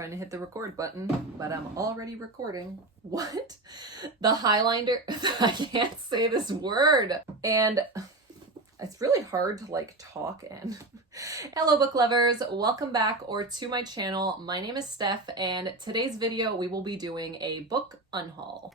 trying to hit the record button, but I'm already recording. What? The Highlander? I can't say this word. And it's really hard to like talk and... Hello book lovers, welcome back or to my channel. My name is Steph and today's video we will be doing a book unhaul.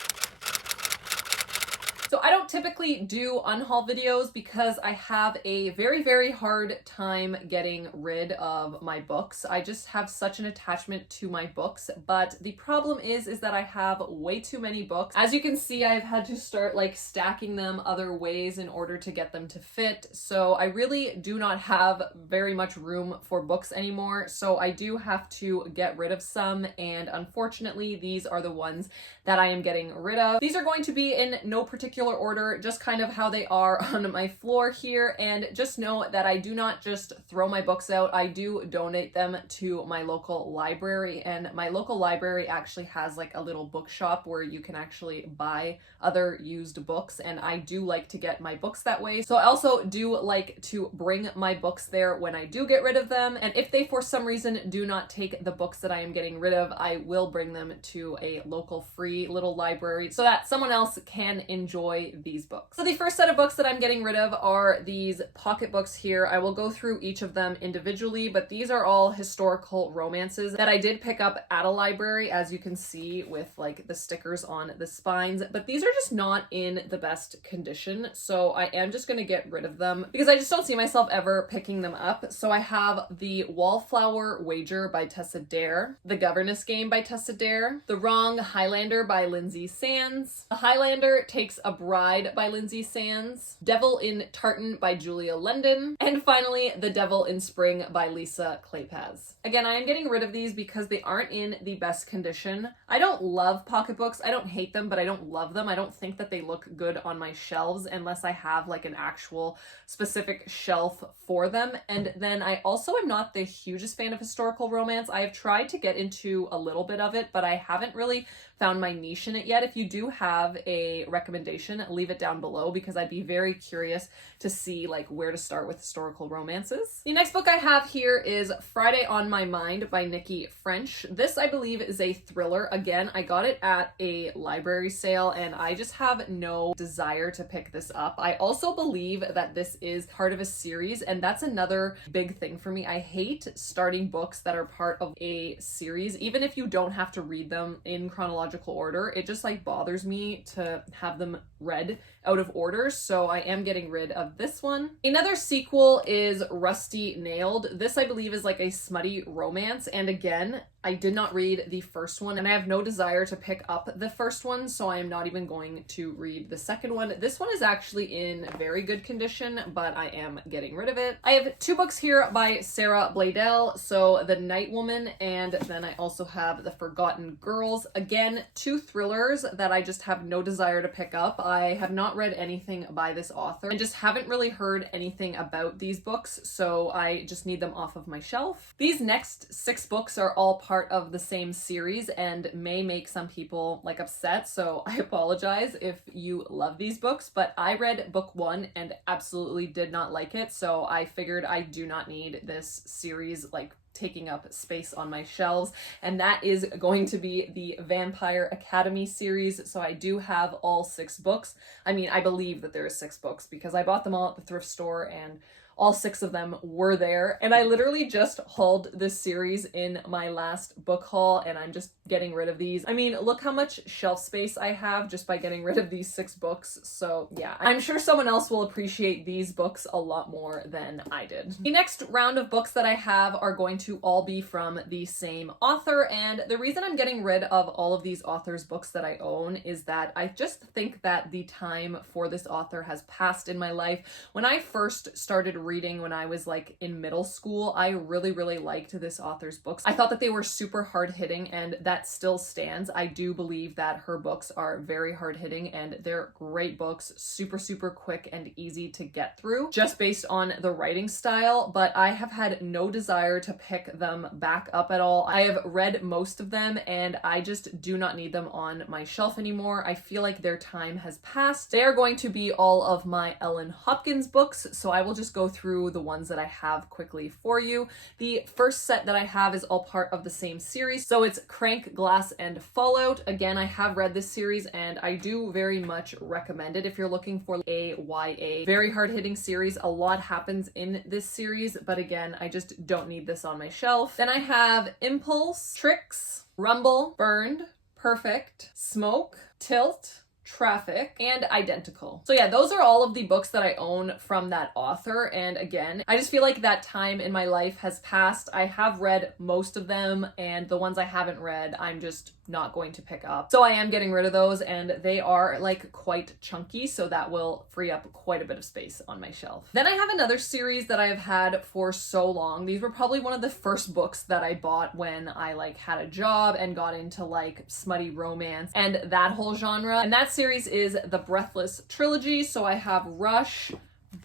So I don't typically do unhaul videos because I have a very hard time getting rid of my books. I just have such an attachment to my books, but the problem is that I have way too many books. As you can see, I've had to start like stacking them other ways in order to get them to fit. So I really do not have very much room for books anymore. So I do have to get rid of some, and unfortunately these are the ones that I am getting rid of. These are going to be in no particular order, just kind of how they are on my floor here, and just know that I do not just throw my books out. I do donate them to my local library, and my local library actually has like a little bookshop where you can actually buy other used books, and I do like to get my books that way. So I also do like to bring my books there when I do get rid of them, and if they for some reason do not take the books that I am getting rid of, I will bring them to a local free little library so that someone else can enjoy these books. So the first set of books that I'm getting rid of are these pocketbooks here. I will go through each of them individually, but these are all historical romances that I did pick up at a library, as you can see with like the stickers on the spines, but these are just not in the best condition. So I am just going to get rid of them because I just don't see myself ever picking them up. So I have the Wallflower Wager by Tessa Dare, The Governess Game by Tessa Dare, The Wrong Highlander by Lindsay Sands, The Highlander Takes a Bride by Lindsay Sands, Devil in Tartan by Julia London, and finally The Devil in Spring by Lisa Kleypas. Again, I am getting rid of these because they aren't in the best condition. I don't love pocketbooks. I don't hate them, but I don't love them. I don't think that they look good on my shelves unless I have like an actual specific shelf for them. And then I also am not the hugest fan of historical romance. I have tried to get into a little bit of it, but I haven't really found my niche in it yet. If you do have a recommendation, leave it down below because I'd be very curious to see like where to start with historical romances. The next book I have here is Friday on My Mind by Nikki French. This, I believe, is a thriller. Again, I got it at a library sale and I just have no desire to pick this up. I also believe that this is part of a series, and that's another big thing for me. I hate starting books that are part of a series, even if you don't have to read them in chronological order. It just like bothers me to have them read out of order, so I am getting rid of this one. Another sequel is Rusty Nailed. This, I believe, is like a smutty romance, and again, I did not read the first one, and I have no desire to pick up the first one, so I am not even going to read the second one. This one is actually in very good condition, but I am getting rid of it. I have two books here by Sarah Bladel, so The Night Woman, and then I also have The Forgotten Girls. Again, two thrillers that I just have no desire to pick up. I have not read anything by this author and just haven't really heard anything about these books, so I just need them off of my shelf. These next 6 books are all part of the same series and may make some people like upset, so I apologize if you love these books, but I read book 1 and absolutely did not like it, so I figured I do not need this series like taking up space on my shelves, and that is going to be the Vampire Academy series. So I do have all 6 books. I mean, I believe that there are 6 books because I bought them all at the thrift store and all 6 of them were there, and I literally just hauled this series in my last book haul, and I'm just getting rid of these. I mean, look how much shelf space I have just by getting rid of these 6 books, so yeah, I'm sure someone else will appreciate these books a lot more than I did. The next round of books that I have are going to all be from the same author, and the reason I'm getting rid of all of these authors' books that I own is that I just think that the time for this author has passed in my life. When I first started reading when I was like in middle school, I really liked this author's books. I thought that they were super hard-hitting, and that still stands. I do believe that her books are very hard-hitting and they're great books, super quick and easy to get through just based on the writing style, but I have had no desire to pick them back up at all. I have read most of them and I just do not need them on my shelf anymore. I feel like their time has passed. They are going to be all of my Ellen Hopkins books, so I will just go through the ones that I have quickly for you. The first set that I have is all part of the same series. So it's Crank, Glass, and Fallout. Again, I have read this series and I do very much recommend it if you're looking for a YA. Very hard-hitting series. A lot happens in this series, but again, I just don't need this on my shelf. Then I have Impulse, Tricks, Rumble, Burned, Perfect, Smoke, Tilt, Traffic, and Identical. So yeah, those are all of the books that I own from that author. And again, I just feel like that time in my life has passed. I have read most of them, and the ones I haven't read, I'm just not going to pick up. So I am getting rid of those, and they are like quite chunky, so that will free up quite a bit of space on my shelf. Then I have another series that I have had for so long. These were probably one of the first books that I bought when I like had a job and got into like smutty romance and that whole genre. And that series is the Breathless Trilogy. So I have Rush,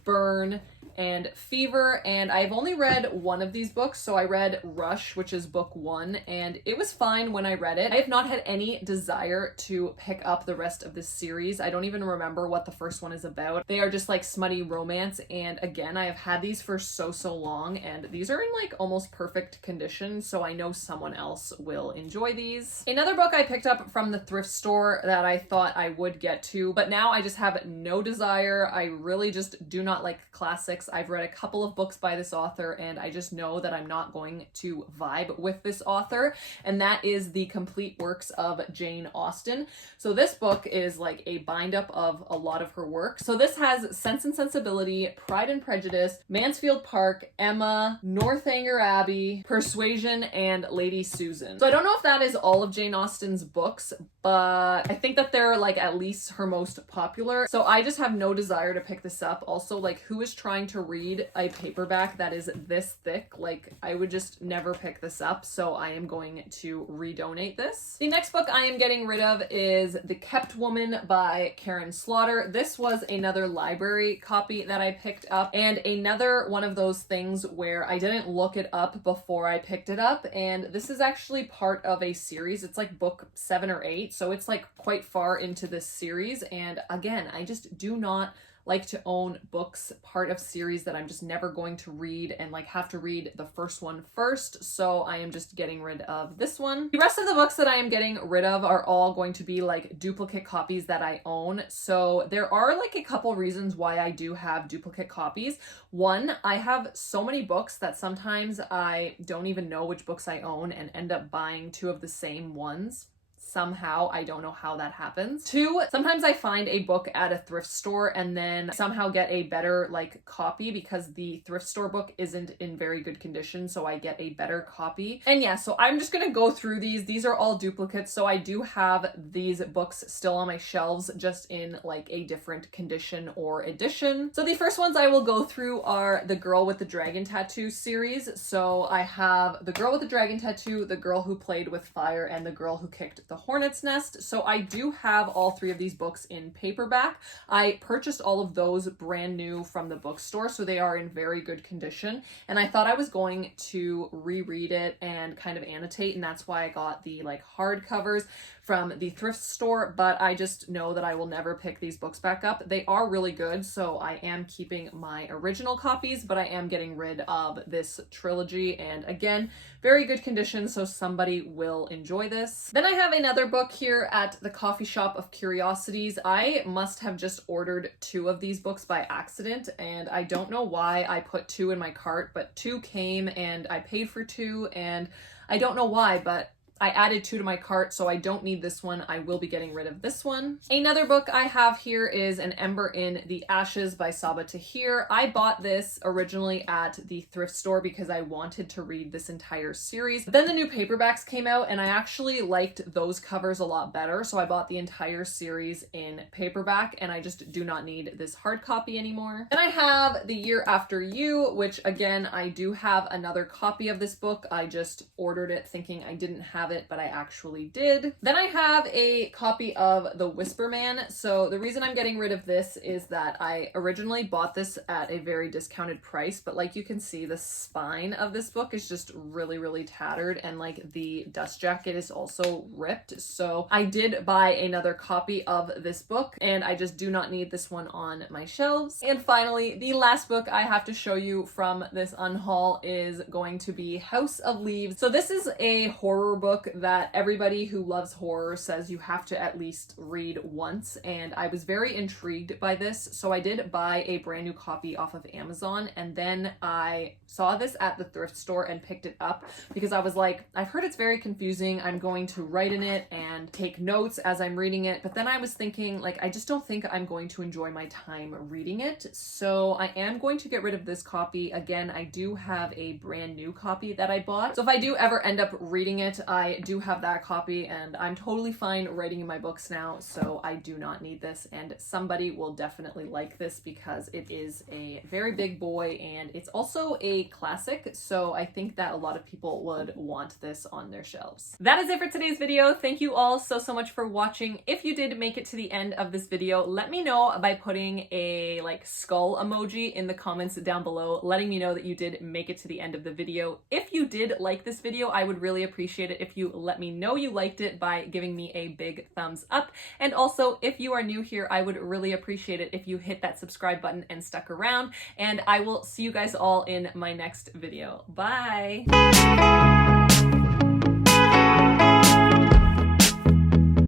Burn, and Fever, and I've only read one of these books. So I read Rush, which is book 1, and it was fine when I read it. I have not had any desire to pick up the rest of this series. I don't even remember what the first one is about. They are just like smutty romance, and again, I have had these for so long, and these are in like almost perfect condition, so I know someone else will enjoy these. Another book I picked up from the thrift store that I thought I would get to, but now I just have no desire. I really just do not like classics. I've read a couple of books by this author, and I just know that I'm not going to vibe with this author, and that is the complete works of Jane Austen. So this book is like a bind up of a lot of her work. So this has Sense and Sensibility, Pride and Prejudice, Mansfield Park, Emma, Northanger Abbey, Persuasion, and Lady Susan. So I don't know if that is all of Jane Austen's books, but I think that they're like at least her most popular. So I just have no desire to pick this up. Also, like, who is trying to read a paperback that is this thick? Like, I would just never pick this up, so I am going to redonate this. The next book I am getting rid of is The Kept Woman by Karen Slaughter. This was another library copy that I picked up, and another one of those things where I didn't look it up before I picked it up, and this is actually part of a series. It's like book 7 or 8, so it's like quite far into this series, and again, I just do not like to own books part of series that I'm just never going to read and like have to read the first one first, so I am just getting rid of this one. The rest of the books that I am getting rid of are all going to be like duplicate copies that I own. So there are like a couple reasons why I do have duplicate copies. One, I have so many books that sometimes I don't even know which books I own and end up buying 2 of the same ones. Somehow, I don't know how that happens. 2, sometimes I find a book at a thrift store and then somehow get a better like copy because the thrift store book isn't in very good condition, so I get a better copy. And yeah, so I'm just gonna go through these. These are all duplicates, so I do have these books still on my shelves, just in like a different condition or edition. So the first ones I will go through are the Girl with the Dragon Tattoo series. So I have The Girl with the Dragon Tattoo, The Girl Who Played with Fire, and The Girl Who Kicked the Hornet's Nest. So I do have all 3 of these books in paperback. I purchased all of those brand new from the bookstore, so they are in very good condition. And I thought I was going to reread it and kind of annotate, and that's why I got the like hardcovers from the thrift store, but I just know that I will never pick these books back up. They are really good, so I am keeping my original copies, but I am getting rid of this trilogy, and again, very good condition, so somebody will enjoy this. Then I have another book here at the Coffee Shop of Curiosities. I must have just ordered 2 of these books by accident, and I don't know why I put 2 in my cart, but 2 came and I paid for 2, and I don't know why, but I added 2 to my cart, so I don't need this one. I will be getting rid of this one. Another book I have here is An Ember in the Ashes by Saba Tahir. I bought this originally at the thrift store because I wanted to read this entire series. Then the new paperbacks came out, and I actually liked those covers a lot better, so I bought the entire series in paperback, and I just do not need this hard copy anymore. Then I have The Year After You, which again, I do have another copy of this book. I just ordered it thinking I didn't have have it, but I actually did. Then I have a copy of The Whisper Man. So the reason I'm getting rid of this is that I originally bought this at a very discounted price, but like you can see, the spine of this book is just really, really tattered, and like the dust jacket is also ripped. So I did buy another copy of this book, and I just do not need this one on my shelves. And finally, the last book I have to show you from this unhaul is going to be House of Leaves. So this is a horror book that everybody who loves horror says you have to at least read once, and I was very intrigued by this, so I did buy a brand new copy off of Amazon, and then I saw this at the thrift store and picked it up because I was like, I've heard it's very confusing, I'm going to write in it and take notes as I'm reading it, but then I was thinking, like, I just don't think I'm going to enjoy my time reading it, so I am going to get rid of this copy. Again, I do have a brand new copy that I bought, so if I do ever end up reading it, I do have that copy, and I'm totally fine writing in my books now, so I do not need this, and somebody will definitely like this because it is a very big boy, and it's also a classic, so I think that a lot of people would want this on their shelves. That is it for today's video. Thank you all so much for watching. If you did make it to the end of this video, let me know by putting a like skull emoji in the comments down below, letting me know that you did make it to the end of the video. If you did like this video, I would really appreciate it if you let me know you liked it by giving me a big thumbs up. And also, if you are new here, I would really appreciate it if you hit that subscribe button and stuck around, and I will see you guys all in my next video. Bye!